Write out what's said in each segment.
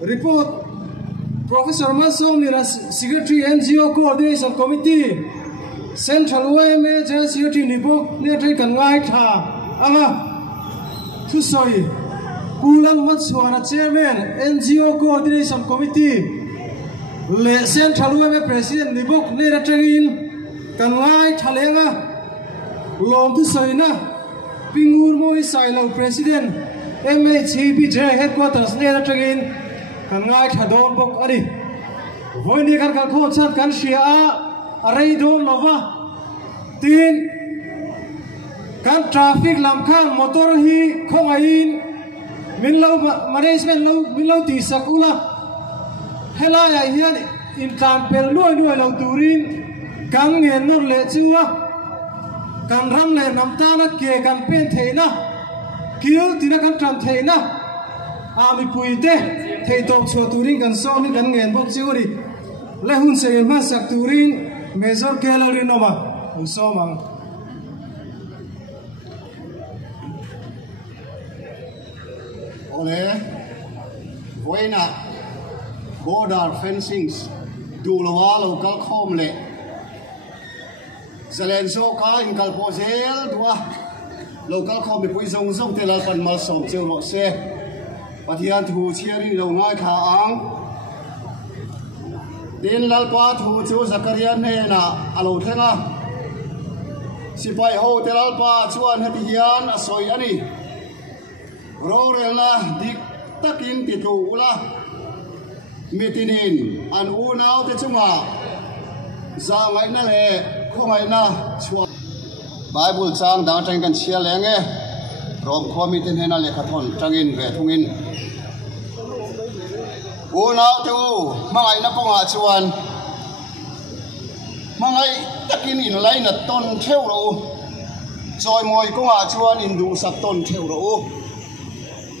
Report Professor Masom Nira Secretary NGO Coordination Committee Central OMA Secretary Nibok Netri Kangai Tha Anga Thusoi Kulang Matsuana Chairman NGO Coordination Committee Le Central OMA President Nibok Netri Kangai Thalenga Lom Thusoi na Pingur Moi Silo President MHCPJ Headquarters Netri kan ngai thadon bok ani voini kan kho chat kan sia arei don lova tin kan traffic lam khang motor hi khongain minlo management lo minlo ti sakula hela ya hian in kan pel nuai lo turin kan ngen nor le chiwa kan ram le namta na ke kan pen theina kil tina kan tram theina ami puite thei top chho turin kan so ni kan ngen bok chiuri le hun se ma sak turin major gallery noma so mang ole voina border fencings dulawa local khomle zalenso ka in kalpozel dua local khom be pui zong zong telal pan mal som cheu ro se Patian thu chiari lo ngai kha ang din lalpa thu chu zakaria ne na alo thenga sipai ho te lalpa chuan hati hian asoi ani ro relna dik takin ti thu ula mitinin an u nau te chunga za ngai na le khongai na chua Bible chang dang tang kan sia lenge rom khomi ten hena le khathon tangin ve thungin Unau tu mangai na ponga chuan mangai takin in lai na ton theu ro choi moi konga chuan in du sak ton theu ro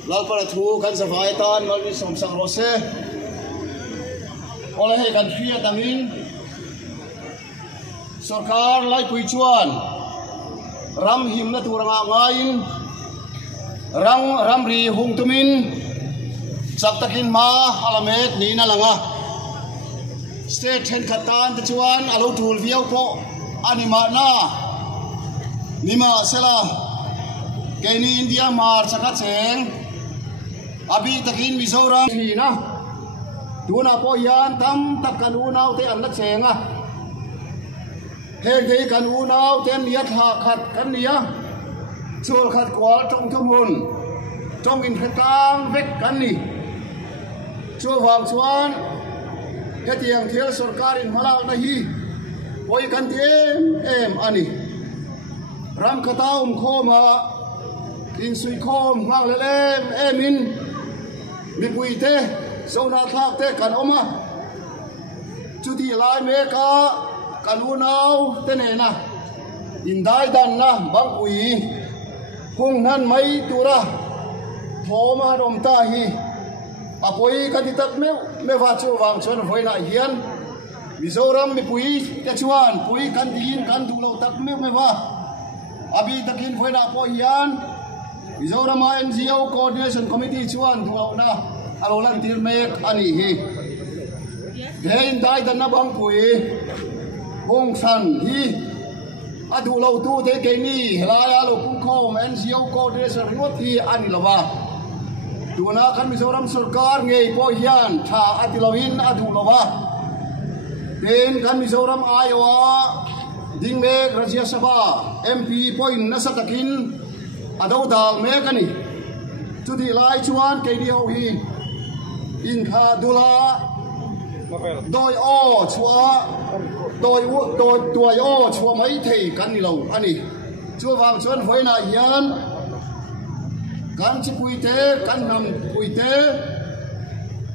lal para thu kan savai tan mal ni som sang ro se ola he kan phia tangin sarkar lai pui chuan ram him na turanga ngain ram ri hung tumin Saktakin ma alamet ni na langa state hen khatan te chuan alo tul viau po anima na nima sela keni India mar chaka cheng abi takin Mizoram ni na tuna po yan tam takan unau te an la chenga heng dei kan unau ten liat ha khat kan nia chul khat kwal tong thumun tong in khatang vek kan ni Chua vang chuan hetiang thial sarkar in malal na hi poi kan em ani ram khata khoma in sui khom ngang lelem emin mi puite zona thak te kan oma chuti lai me ka kanunau te ne na in dai dan na bang ui hung nan mai tura thoma dom ta hi apoi kan ditak me va chu wang chon voina hian Mizoram mi pui te chuan pui kan din kan du lo tak me va abi takin voina po hian Mizoram NGO Coordination Committee chuan du na alo lan tir mek ani hi gein dai dan na bang pui hong san hi adu lo tu te ke ni la ya lo pung khom NGO Coordination ringot hi ani lawa Tuna kan Mizoram sarkar ngei po hian tha atilawin adu lawa den kan Mizoram Iowa dingme Rajya Sabha MP point nasatakin ado dal me kani tudi lai chuan ke di ho hi in kha dula doi o chua doi o chua mai thei kan ni lo ani chu wang chuan voina hian kan chi puite kan nam puite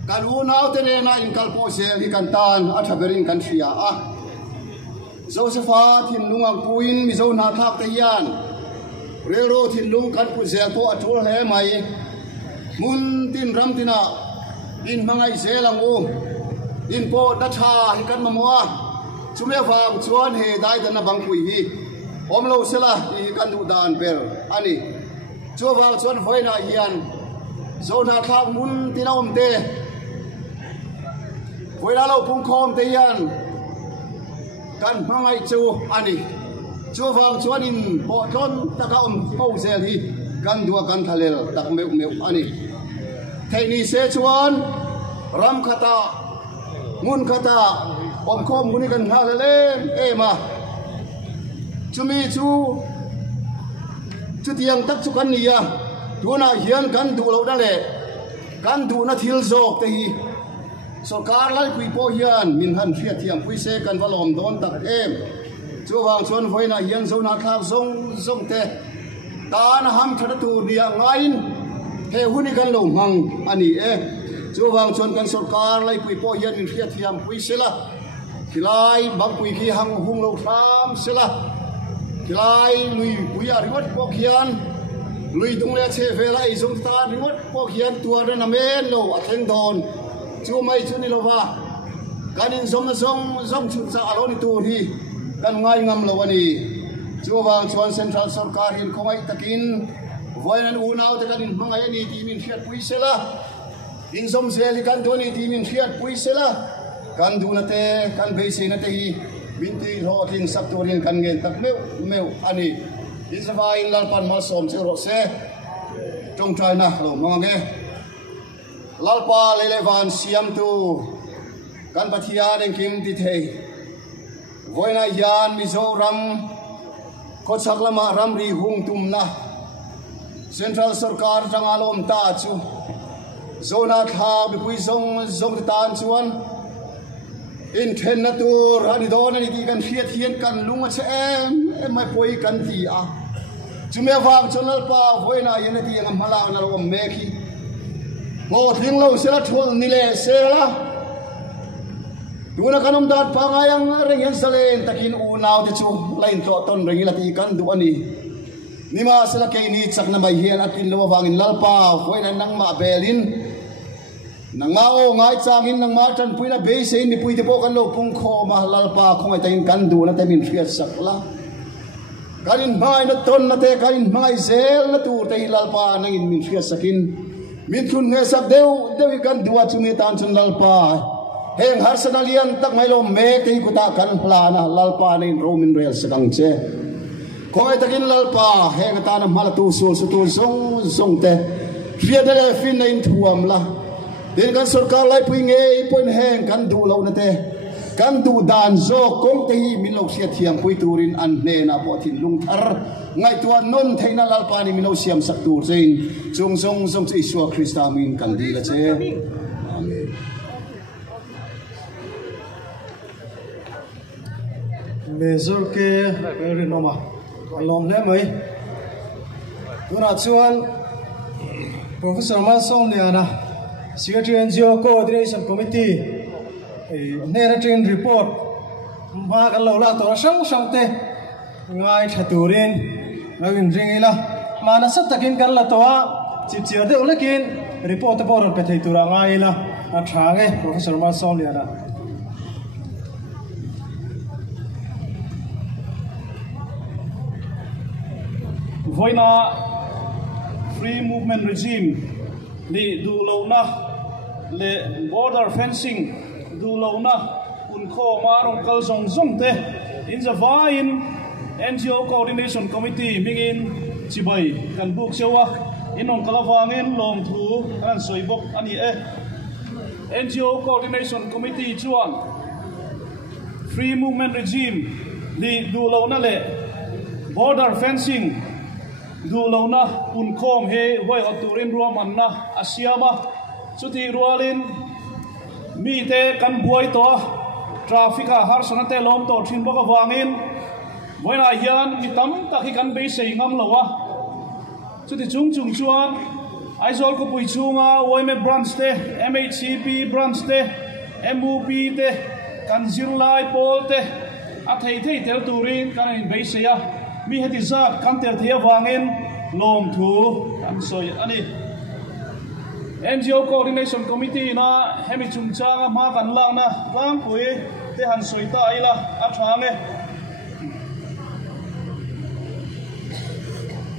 kan unau te ne na in kalpo se hi kan tan athaberin kan thia a Josepha thin lungang puin mizo na thak te yan rero thin lung kan pu zel to athol he mai mun tin ram tina in mangai zelang u in po da tha hi kan mamwa chume wang chuan he dai dan na bang pui hi omlo sela hi kan du dan per ani chu wang chuan voina hian zona thak mun tinom te voila lo pung khom te yan kan mangai chu ani chu wang chuan in bo thon taka ho zel hi kan dua kan thalel tak meu ani theini se chuan ram khata mun khata khom muni kan halale ema chumi chu tiang tak chu kan nia tuna hian kan du lo da le kan du na thil jok te hi sarkar lai pui po hian min han thia thiam pui se kan valom don tak em chu wang chuan voina hian zona thak zong te ta na ham thada tu ria ngain he huni kan lo mang ani chu wang chuan kan sarkar lai pui po hian min thia thiam pui se la khilai bang pui khi hang hung lo tham se la khilai lui pui a ringot po hian lui tung le che vela i zum ta ringot po hian tua na men lo a theng don chu mai chu ni lo wa kanin zom chu cha alo ni tu hi kan ngai ngam lo ani chu wang chuan central sarkar hin khongai takin voinan unau te kanin mangai ni ti min thiat pui sela in zom zel kan do ni ti min thiat pui sela kan du na te kan be se na te hi min ti ho thin sak turin kan ngen tak meu ani in zava in lalpan ma som che ro se trong trai na lo mangai lalpa lelevan siam tu kan pathia deng kim ti thei voina yan mizoram ko chaklama ram ri hung tum na central sarkar jangalom ta chu zona tha bi pui zong tan chuan in then na tur ani don ani ti kan fiat hian kan lunga che em mai poi kan ti a chume wang chonal pa voina yan ti ang mala na lo meki bo thing lo sela thol ni le sela duna kanom dat pangayang ringen salen takin unaw ti chu lain to ton ringi lati kan du ani nima sela kay ni chak na mai hian atin lo wangin lalpa voina nang ma belin nangao ngai changin nang ma tan puina be se ni pui te po kan lo pung kho ma lalpa khongai tain kan du na te min fiat sakla kanin mai na ton na te kanin mai zel na tu te lalpa nangin min fiat sakin min thun nge sak deu kan duwa chu mi tan chun lalpa heng har sanalian tak mai lo me te kuta kan plana lalpa nin romin real sakang che khoi takin lalpa heng ta na mal tu sul su tu zong te fiadele fin na in thuam la din kan sarkar lai pui nge poin heng kan du lo na te kan du dan zo kong te hi min lo sia thiam pui turin an ne na po thin lung thar ngai tua non theina lalpa ni min lo siam sak tur zein chung zong chi Isua Krista min kan di la che amen mezur ke rin noma alom le mai tuna chuan professor man song le ana secretary NGO coordination committee nera train report ma kan lo la to sang te ngai thaturin ngin ringila mana sat takin kan la towa chip chiar de ulakin report te por pe thei tura ngai la a thange professor man song le ana voina free movement regime li du lo na le border fencing du lo na un kho marong kal zong te in the vain NGO coordination committee mingin chibai kan buk chewa inon kalawangin long thu kan soibok ani NGO coordination committee chuan free movement regime li du lo na le border fencing du lo na un khom he hoi hoturin ruam anna asiama chuti rualin mi te kan buai to traffic a har sanate lom to thin boka wangin boina hian mi tam takhi kan be sei ngam lowa chuti chung chuan aizol ko pui chunga oime branch te MHCP branch te MUP te kan zirlai pol te a thei tel turin kan in be seya mi heti zat kan tel thia wangin lom thu kan soi ani NGO coordination committee na hemi chungchanga ma kan lang na tlang pui te han soi ta ila a thange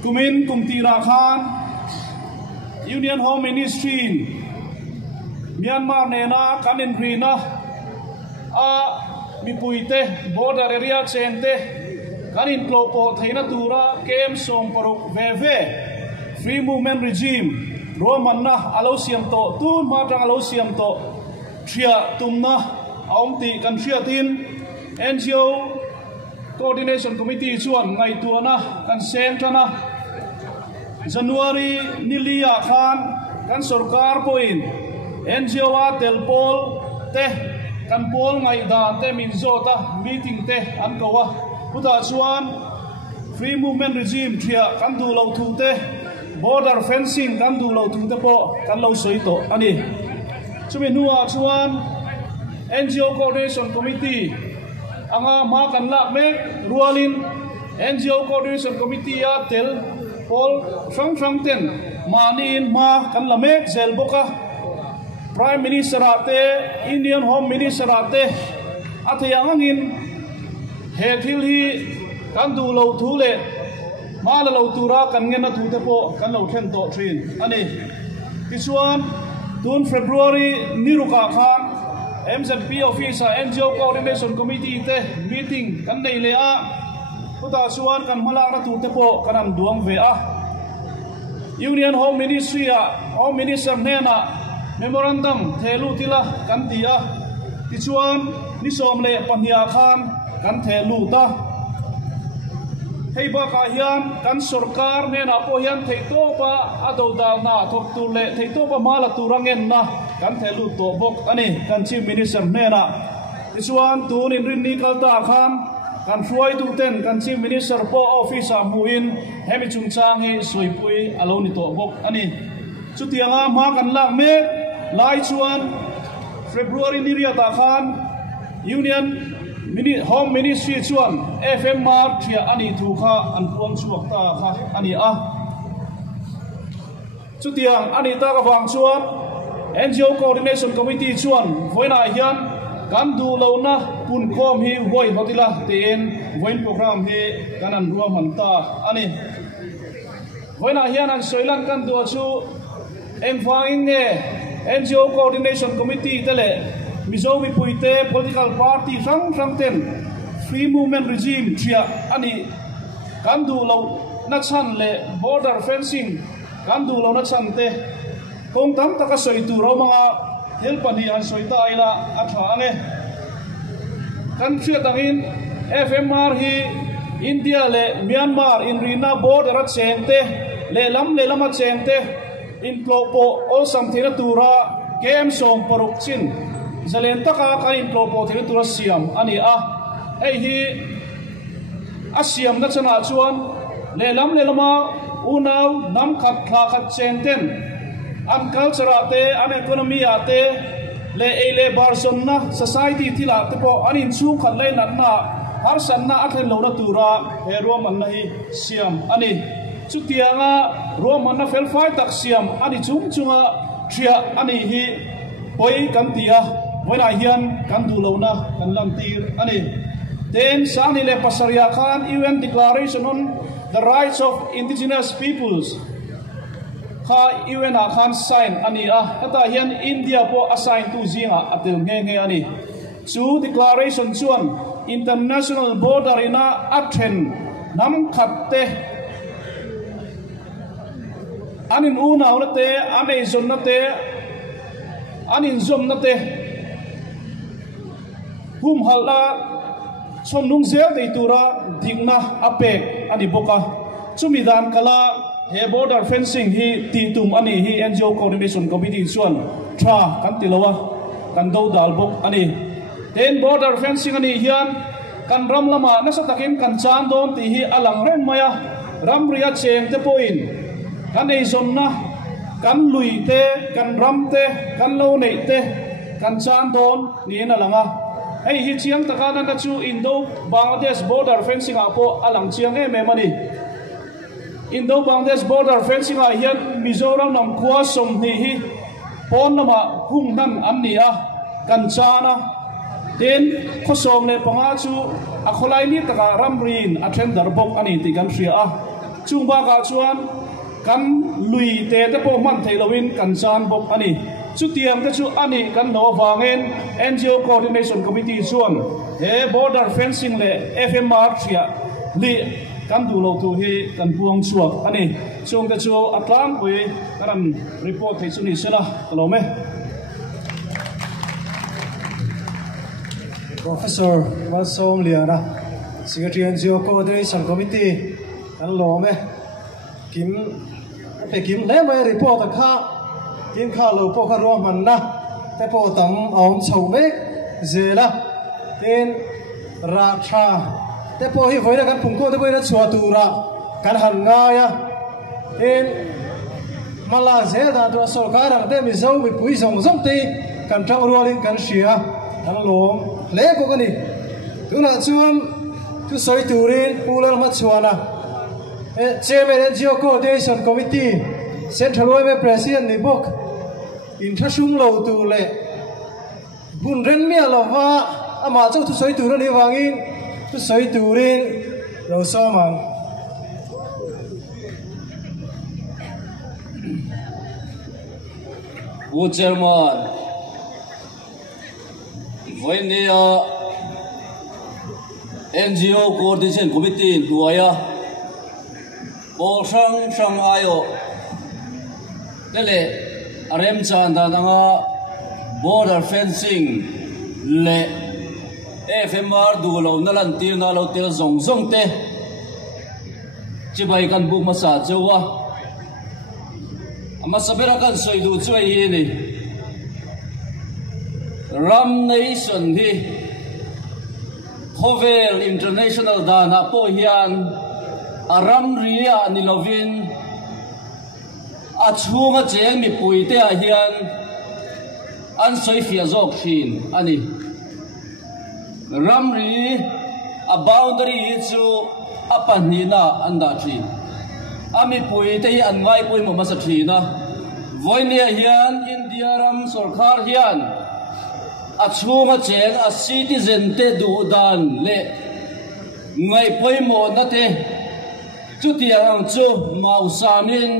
kumin kumti ra khan Union Home Ministry Myanmar nena kanin rina a mipuite border area chente kanin klopo thaina tura kem som paruk veve free movement regime romanna alosiam to tun matang alosiam to thria tumna aumti kan thria tin NGO Coordination Committee chuan ngai tuana kan seng thana January nilia khan kan sarkar poin NGO a telpol te kan pol ngai dan te min zota meeting te an kawa puta chuan free movement regime thia kan du lo thu te border fencing kan du lo thu te po kan lo soi to ani chumi nuwa chuan NGO Coordination Committee anga ma kan lak me rualin NGO Coordination Committee a tel pol sang ten manin ma kan lamek zel boka Prime Minister ate Indian Home Minister ate athayangin he thil hi kan du lo thu le ma la lo tura kan ngena thu te po kan lo then to thin ani tichuan tun February niruka khan MZP office NGO Coordination Committee te meeting kan nei le a puta chuan kan mala ra thu te po kanam duang ve a Union Home Ministry a Home Minister nena memorandum thelu tila kan tia tichuan ni som le pahnia khan kan thelu ta heiba ka hian kan sarkar nena po hian theito pa ado dal na thok tu le theito pa mala turangen na kan thelu to bok ani kan chief minister nena tichuan tun in rin ni kalta khan kan fuai tu ten kan chief minister po office a muin hemi chungchang hi soipui alo ni to bok ani chutianga ma kan lak me lai chuan February niria ta khan Union Home Ministry chuan FMR thia ani thu kha an puang chuak ta kha ani a chutiang ani ta ka wang chuan NGO Coordination Committee chuan voina hian kan du lo na pun khom hi voi hotila ten voin program hi kan an ruam han ta ani voina hian an soilan kan du chu engwangin nge NGO Coordination Committee tele Mizomi puite political party sang ten free movement regime thia ani kan du lo na chan le border fencing kan du lo na chan te kong tam taka soi tu ro manga helpani an soi ta ila atha ange kan thia tangin FMR hi India le Myanmar in rina border a chengte le lama chengte in klopo o samthina tura kem som paruk chin zalen taka ka in klopo thina tura siam ani a ei hi asiam na chana chuan le lama unaw nam khat kha khat chenten an culture ate an economy ate le ele barson na society thila te po an in chu khat le nat na har san na athen lo na tura he ro man na hi siam ani chutianga roman na fel fai tak siam ani chunga thria ani hi poi kan tia voina hian kan du lo na kan lam tir ani then sani le pasaria khan UN Declaration on the Rights of Indigenous Peoples kha UN a khan sign ani a hata hian India po assign tu zinga atel nge ani chu declaration chuan international border ina athen nam khatte anin una unate amazon nate anin zom nate hum hala som nung zel dei tura digna apek ani boka chumidan kala he border fencing hi ti tum ani hi NGO Coordination Committee chuan tha kan tilowa kan do dal bok ani ten border fencing ani hian kan ram lama na sa takin kan chan dom ti hi alang reng maya ram ria cheng te poin kan ei zom na kan lui te kan ram te kan lo nei te kan chan don ni na langa ei hi chiang taka na chu Indo Bangladesh border fencing a po alang chiang e me mani Indo Bangladesh border fencing a hian Mizoram nam khua som ni hi pon nama hung nan an ni a kan chana ten khosom le panga chu a kholai ni taka ram rin a then dar bok ani ti kan ria a chungba ka chuan kan lui te te po man theilowin kan chan bok ani chu tiang te chu ani kan lo wangin NGO Coordination Committee chuan he border fencing le FMR thia li kan du lo tu hi kan puang chuak ani chung te chu atlam pui kan report thei chu ni sela lo me Professor Walsom Liana Secretary NGO Coordination Committee kan lo me kim pe kim le mai report kha kim kha lo po kha ro man na te po tam aum chho me zela tin ra tha te po hi voida kan pung ko te boina chua tu ra kan han nga ya tin mala ze da to sarkar ang te mi zo mi pui zong zong te kan tang rolling kan sia kan lom le ko kan ni tu na chuan tu soi turin pular ma chuana Chairman NGO Coordination Committee Central Weme President ni bok in thasung lo tu le bun ren mi alawa ama chau tu soi tu ni wangin tu soi turin lo so mang Chairman Voinia NGO Coordination Committee Duaya Bol sang ayo Lele Arem chanda nga border fencing le FMR dulo nalan tir na lo tel zong zong te chibai kan bu masa chewa ama sabera kan soi du choi hi ni Ram Nation hi Hovel International Dana po hian Aram ria nilovin achunga cheng mi puite a hian an soi fia zok thin ani ramri a boundary chu apanina anda thin ami puite hi an ngai pui mo masa thina voinia hian India ram sarkar hian achunga cheng a citizen te du dan le ngai pui mo na te chu tiang chu mau samin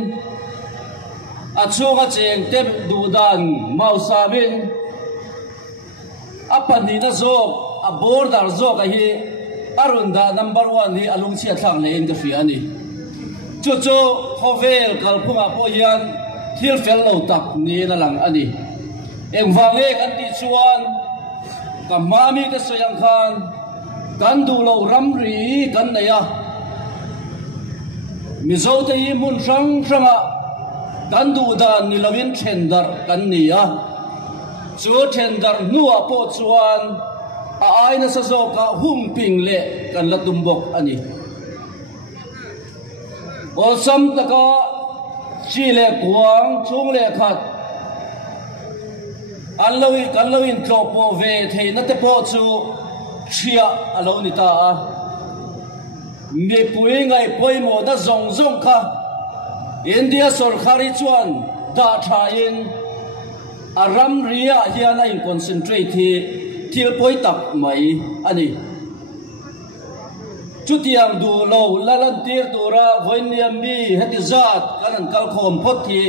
achunga cheng te du dan mau samin apani na zok a border zok a hi arunda number 1 hi alung chia thlang le in ka fi ani chu chu hovel kalphunga po hian thil fel lo tak ni na lang ani engwange kan ti chuan ka mami ka soyang khan kan du lo ramri kan na ya mizo te hi mun sang sanga kan du dan ni lovin tender kan ni ya chu tender nuwa po chuan a aina sa zo ka hum ping le kan la tumbok ani osam taka chi le kuang chung le khat kan lowin tlo po ve thei na te po chu chia alo ni ta a mi pui ngai poi mo da zong zong kha India sarkari chuan da thain aram ria hian a in concentrate hi thil poi tak mai ani chutiang du lo lalan tir tura voinia mi heti zat kan kal khom phot hi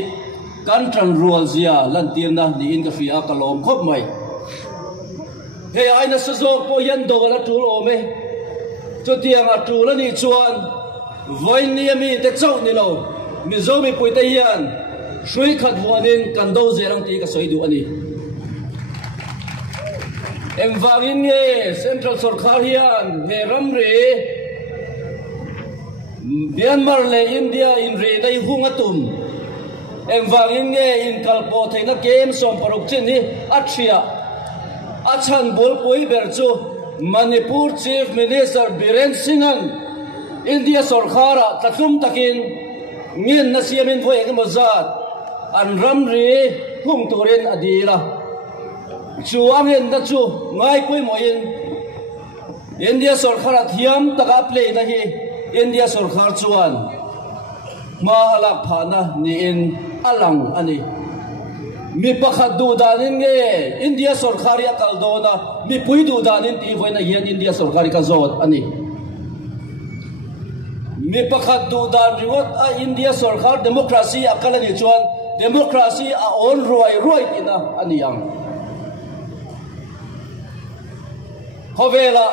kan tran rual zia lan tir na ni in ka fia kalom khop mai he aina sa zo po yan do la tul ome chutiang a tul ani chuan voinia mi te chau ni lo mi zo mi pui te hian shui khat huanin kan do zerang ti ka soi du ani em wangin nge central sarkar hian he ramre Myanmar le India in re dai hungatum em wangin nge in kalpo theina kem som paruk chen hi athia achan bol poi berchu Manipur Chief Minister Biren Singhan India sarkara tatum takin ngin na siamin voi ke mozat an ramri hung turin adila chu angin na chu ngai pui moin India sarkar thiam taka play na hi India sarkar chuan ma alak phana ni in alang ani mi pakhat du danin nge India sarkar ya kaldona mi pui du danin ti voina hian India sarkar ka zot ani mi pakhat du dan ringot a India sarkar democracy akalani chuan democracy a on ruai ina aniang hovela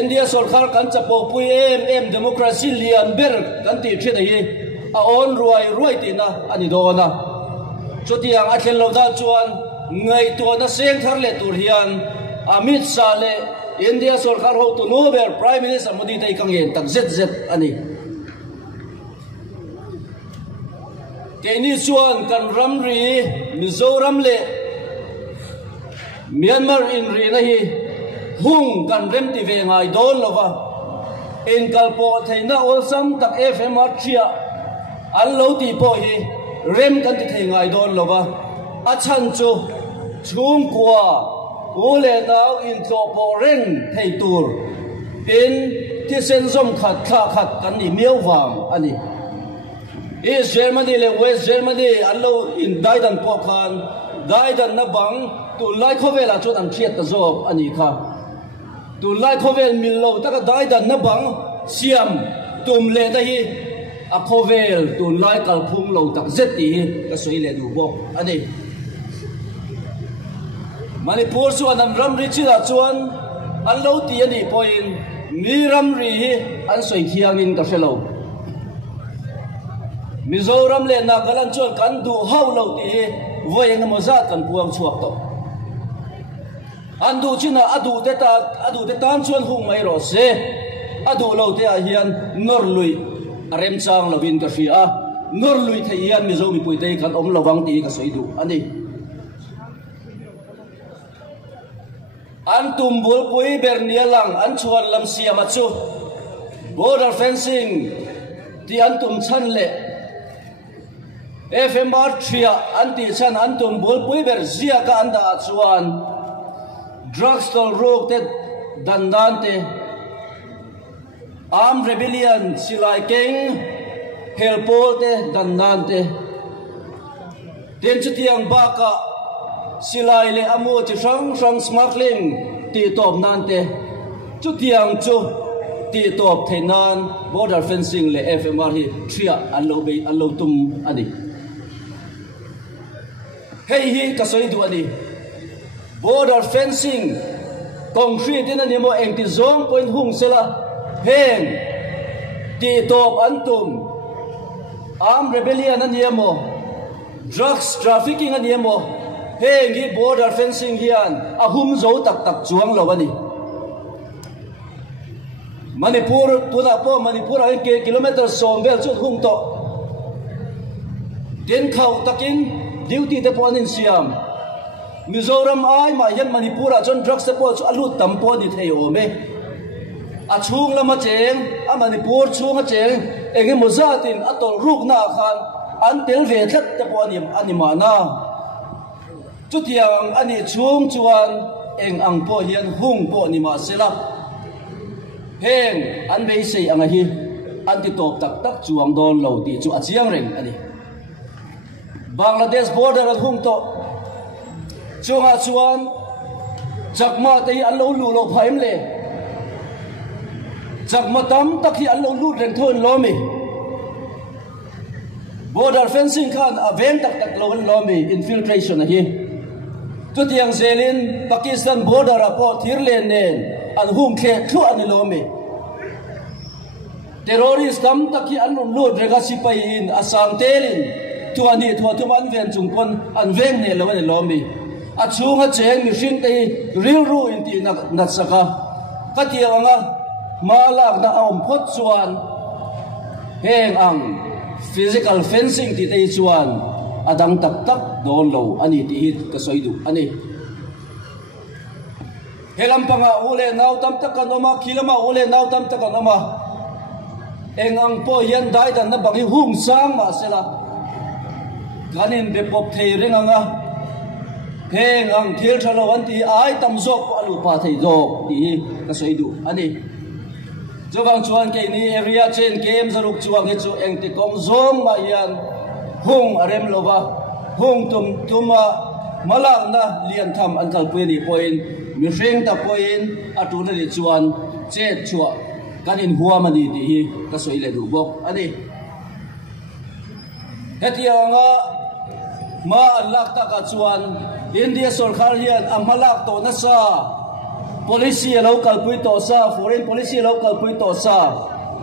India sarkar kan chapo pui em democracy lian ber kan ti thida hi a on ruai tina ani dona chutiang a thlen lo da chuan ngai to na seng thar le tur hian Amit Shah le India sarkar ho to Nobel Prime Minister Modi tai kangen tak zet ani Keni chuan kan ramri Mizoram le Myanmar in ri na hi hung kan rem ti ve ngai don lova in kalpo theina olsam tak FMR thia allo ti po hi rem kan ti thei ngai don lova achan chu chung kwa ule naw in to po ren thei tur in ti sen zom khat kan ni miau wang ani East Germany le West Germany allo in daidan po khan daidan na bang tu lai khovela chu an thiat ta job ani kha tu lai khovel mil lo ta ka daidan na bang siam tum le da hi a khovel tu lai kal phung lo tak zet ti ka soi le du bo ani Manipur chu an ram ri chi da chuan allo ti ani point mi ram ri hi an soi khiang in ka felo Mizoram le Nagaland chuan kan du hau lo ti voi eng mozat kan puang chuak to andu china adu te tan chuan hung mai ro se adu lo te a hian norlui rem chang lovin ka ria norlui the hian mizomi puite kan om lowang ti ka soidu ani an tumbul pui bernialang an chuan lam siama chu border fencing ti an tum chan le FMR thria anti chan antum bol pui ber zia ka anda chuan drugstore rok te dandante armed rebellion silai keng helpol te dandante ten chutiang baka silai le amu chi sang smuggling ti top nante chutiang chu ti top thenan border fencing le FMR hi thria allo tum ani Hey hi kasoi du ani border fencing concrete in ani mo engti zong point hung sela heng ti top antum armed rebellion ani mo drugs trafficking ani mo heng hi border fencing hian a hum zo tak chuang lo ani Manipur tuna po Manipur ai ke kilometer sombel chu hung to den khau takin duty te po anin siam Mizoram ai ma yan Manipur a chon drugs te po chu alut tam po ni thei ome a chung lama cheng a Manipur chung a cheng enge mozatin atol ruk na khan an tel ve thlat te po ani ma na chu tiang ani chung chuan eng ang po hian hung po ni ma sela heng an bei sei anga hi an ti top tak chuang don lo ti chu a chiang reng ani Bangladesh border at hung to chunga chuan chakma te allo lu lo phaim le chakma tam takhi allo lu reng thon lomi border fencing khan aveng tak lo lomi infiltration hi tu tiang zelin Pakistan border apo thirlen nen an hung khe thu an lomi terrorist tam takhi anun lu rega sipai in asang telin tuani tuman ven chungpon an veng ne lo ne lomi a chunga cheng mi hring te ril ru in ti na saka katia anga malak na om phot chuan heng ang physical fencing ti te chuan adang tak don lo ani ti hit ka soidu ani helam panga ule naw tam tak kanoma kilama ule naw tam tak kanoma eng ang po yan dai dan na bangi hung sang ma sela kanin repop thei renganga heng ang thil thalo an ti ai tam zok alu pa thei zok ti ka soidu ani jowang chuan ke ni area chen game zaruk chuang he chu eng ti kom zong ma yan hung arem lova hung tuma malang na lian tham an kal pui ni point mi reng ta point atuna ni chuan che chua kan in huam ani ti hi ka soi le du bok ani hetianga ma alak ta ka chuan India sarkar hian amalak to na sa policy local pui to sa foreign policy local pui to sa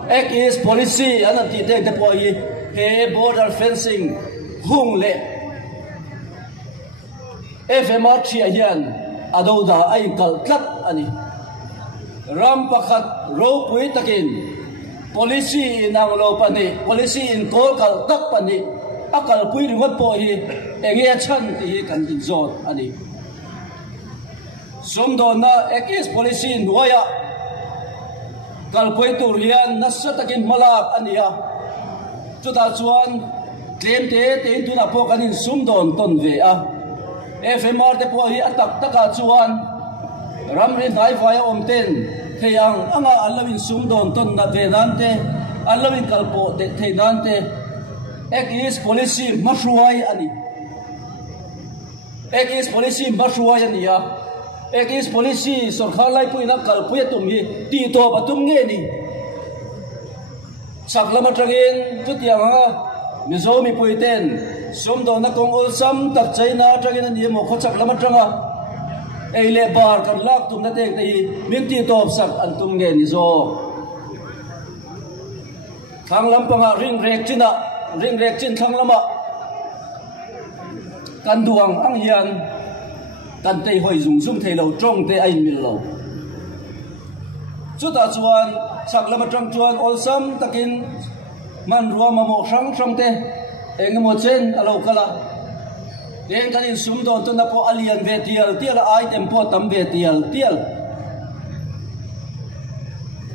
act is policy anan ti te te po hi he border fencing hung le FMR chia hian adoda ai kal tlat ani ram pakhat ro pui takin policy in ang lo pani policy in kol kal tak pani akal pui ringot po hi enge chan ti hi kan in zon ani somdo na ekis policy nuaya kalpoi tur hian nasa takin malak ania chuta chuan claim te tu na po kanin sumdon ton ve a FMR te po hi atak taka chuan ramrin dai vaya omten theyang anga alawin sumdon ton na ve nante alawin kalpo te theinante ekis policy mashruai ani ekis policy mashruai ania ekis policy sarkar lai pui na kalpui tum hi ti to patum nge ni saklama tragin chutiang ha mizomi puiten somdo na kong ol sam tak chaina tragin ani mo kho saklama tranga eile bar kan lak tum na tek te min ti top sak an tum nge ni zo thanglam panga ring rek chin thanglama kan duang ang hian kan tei hoi zung zum thei lo trong te ai mil lo chuta chuan saklama tang chuan ol sam takin man ruam mo sang te engmo chen alo kala ten kanin sum don to na po alian ve tial item po tam ve tial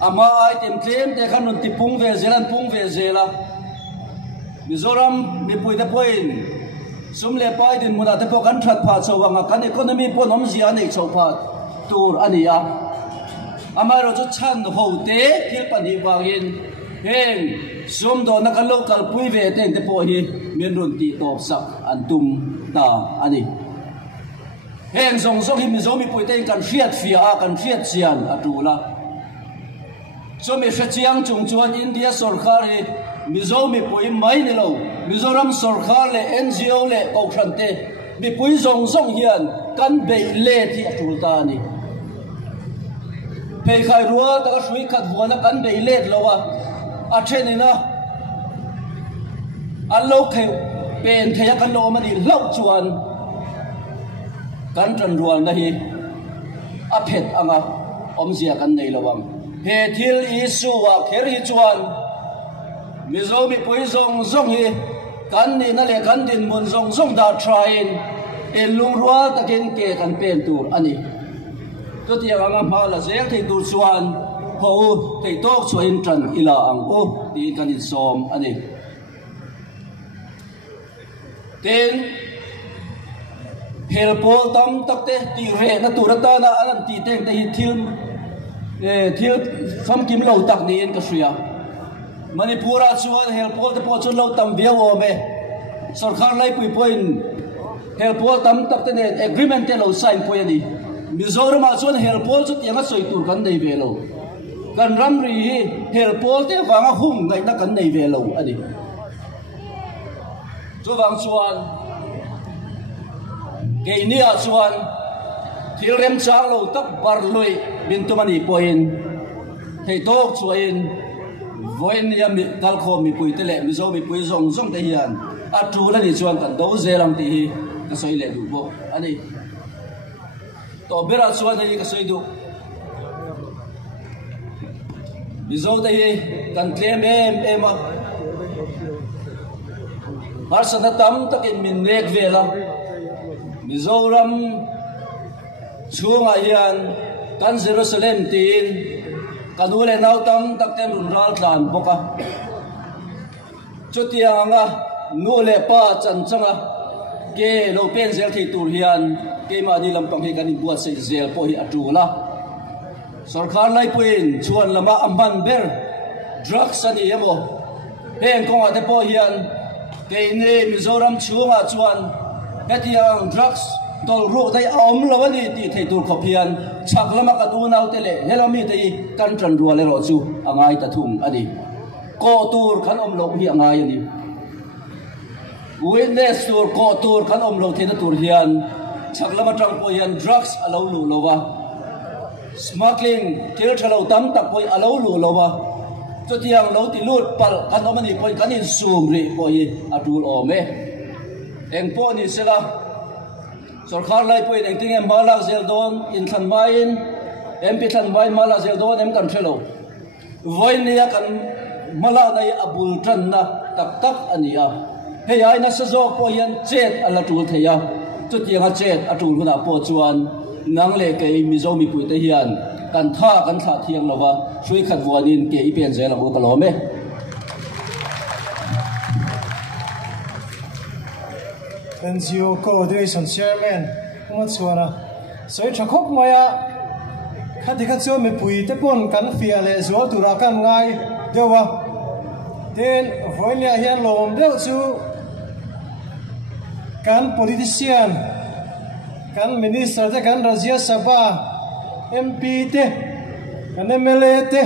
ama item claim te khanun ti pung ve zela Mizoram mi pui te poin sumle pai din muna te po kan that pha chawanga kan economy po nom zia nei chawpha tur ania amaro chu chan ho te thil pani wangin heng sum do na kan local pui ve ten te po hi min run ti top sak an tum ta ani heng zong hi mizomi pui te kan hriat fia a kan hriat chian atula chomi hrichiang chung chuan India sarkar hi Mizomi pui mai ni lo Mizoram sarkar le NGO le okhrante mi pui zong hian kan bei le ti atulta ni pei khai ruwa ta shui khat buana kan bei le lowa a thenina allo kheu pen theya kan lo mani lau chuan kan tran rual na hi a phet anga omzia kan nei lawang he thil isu wa kher hi chuan Mizomi pui zong hi kan ni na le kan din mun zong da train in lung rual takin ke kan pen tur ani to ti anga ma la zeng thei tur chuan ho thei tok chuin tran ila ang o ti kan in som ani ten helpol tam takte ti re na turata na alan ti teng te hi thil fam kim lo tak ni in ka suya Manipura chuan helpol te po chun lo tam bia o me sarkar lai pui point helpol tam tak te ne agreement te lo sign po ani Mizoram chuan helpol chu tianga soi tur kan nei ve lo kan ram ri helpol te wanga hum ngai na kan nei ve lo ani chu wang chuan ke nia chuan thil rem chang lo tak bar loi bin tu mani point thei tok chuan voin ya mi kal kho mi pui tele mi zo mi pui zong te hian a tu la ni chuan kan do zeram ti hi ka soi le du bo ani to bera chuan hi ka soi du mi zo te hi kan claim em a har sana tam takin min nek vela Mizoram chunga hian kan Jerusalem tin kanule nau tam takten runral tlan boka chutianga nule pa chanchanga ke lo pen zel thi tur hian ke ma ni lampang hi kanin buat sei zel po hi atula sarkar lai puin chuan lama amban ber drugs ani emo heng konga te po hian ke ne Mizoram chunga chuan hetiang drugs tol ru dai om lo ni ti thei tur khopian chak lama ka tu nau te le helami te kan tran ru le ro chu angai ta thum ani ko tur khan om lo hi angai ani witness tur ko tur khan om lo the na tur hian chak lama tang po hian drugs alo lu lo wa smuggling thil thalo tam tak poi alo lu lo wa cho tiang lo ti lut pal kan om ani poi kan in sum ri poi atul ome eng po ni sela सरकार लाई पोई acting M माला जेलदोन इन थनवाइन M P थनवाइन माला जेलदोन एम कंट्रेलो वोइन निया कन माला दai abul tran na tak tak ania he ai na sa jok po yan chet ala tul theya chu tianga chet atul huna po chuan nang le ke mi zo mi pui te hian kan tha thiang lova shui khat wanin ke I pen zel abu kalome NGO Coordination Chairman Umar Suara Soi Chakok Maya Khadikatso me pui te pon kan fia le zo tura kan ngai dewa den voilia hian lom deu chu kan politician kan minister te kan Rajya Sabha MP te kan MLA te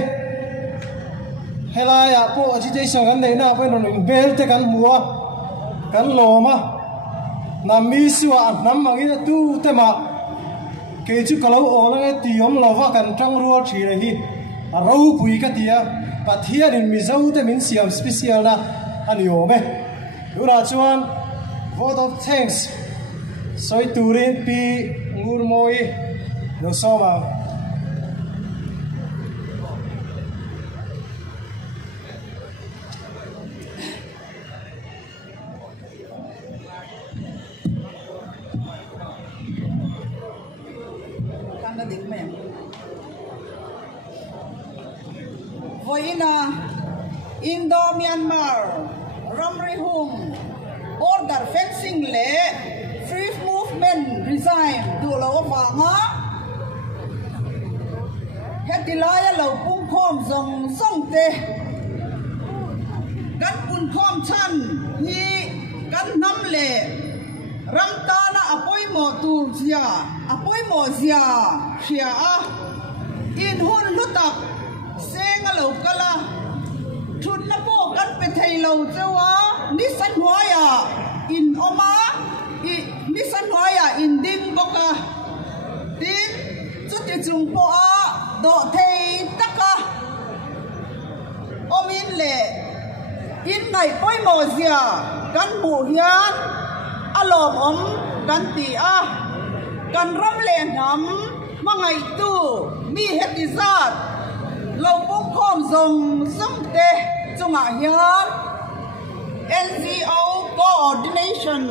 helaya po agitation kan nei na po no bel te kan muwa kan loma nami suwa nam mangi tu tema ke chu kalau orang tiom lova kan tang ruo thi le hi arau pui ka tia pathia in mizau te min siam special na ani ome ura chuan vote of thanks soi turin pi ngurmoi no soma Voina Indo Myanmar Ramri Hung border fencing le free movement resign du lo wanga hetilaya lo pung khom zong song te kan pun khom chan hi kan nam le ramta na apoi mo tur zia apoi mo zia ria a in hun lutak senga lo kala thun na po kan pe thei lo chawa ni san hoya in oma I ni san hoya in ding boka tin chuti chung po a do thei taka omin le in ngai poi mo zia kan bu hian alom om kan ti a kan ram le nam mangai tu mi hetizat lo pung khom zong sum te chunga hian NGO Coordination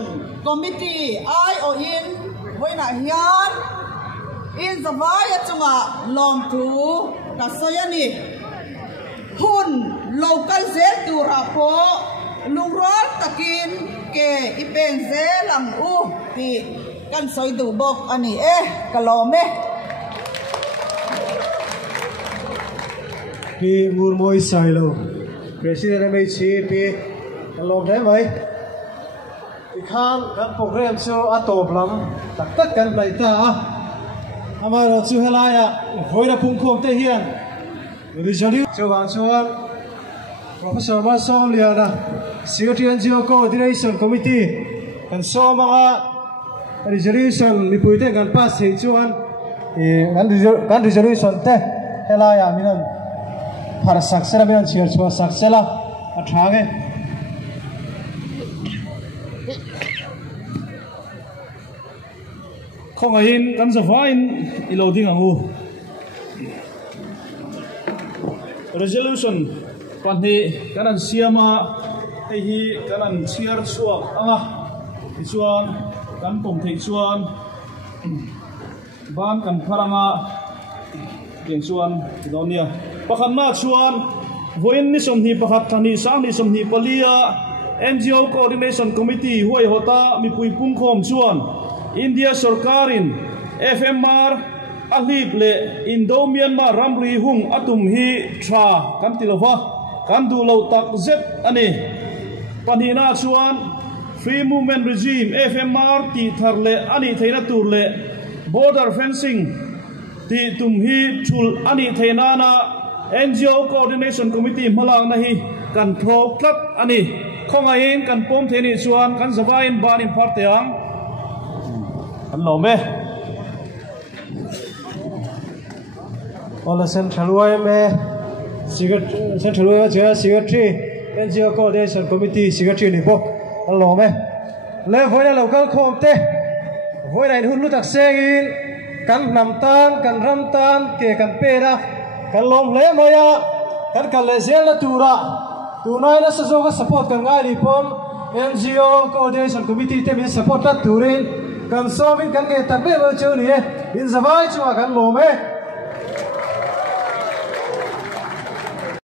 Committee IO in voina hian in zawaya chunga lom tu ka soyani hun local zel tu rapo lungrol takin ke ipen zelang u ti kan soy du bok ani kalome pi murmoi sailo president MHC pi lom thế vậy thì khang các program cho atop lam tak tak kan lai ta ama ro chu helaya voina pung khom te hian resolution cho wang chuan Professor Masom Liana Secretary NGO Coordination Committee kan so mga resolution mi puite kan pass he chuan kan resolution te helaya minan para saksela minan chiar chua saksela athage không ai in kan zafain iloding angu resolution panhi kanan siama hi kanan chiar chuak anga chuan kan pom thei chuan ban kan pharanga ken chuan donia pakhan na chuan voin ni somni pakhat thani sang ni somni palia NGO Coordination Committee huai hota mi pui pung khom chuan India Sarkarin FMR Alip le Indo Myanmar Ramri Hung atum hi tha kan tilova kan du lo tak zet ani panhina chuan Free Movement Regime FMR ti tharle ani theina turle border fencing ti tumhi thul ani theina na NGO Coordination Committee malang na hi kan thro klat ani khongain kan pom theni chuan kan zawain banin parteang kan lome Ola Central YMA Secretary NGO Coordination Committee Secretary ni bok alo me le voina local khomte voina in hun lutak sengin kan namtan kan ramtan ke kan pera kan lom le moya kan kalezel la tura tunai na sazo ka support kan ngai ni pom NGO Coordination Committee te min support ta turin kan sovin kan ke tabe bo chuni in zawai chuwa kan lome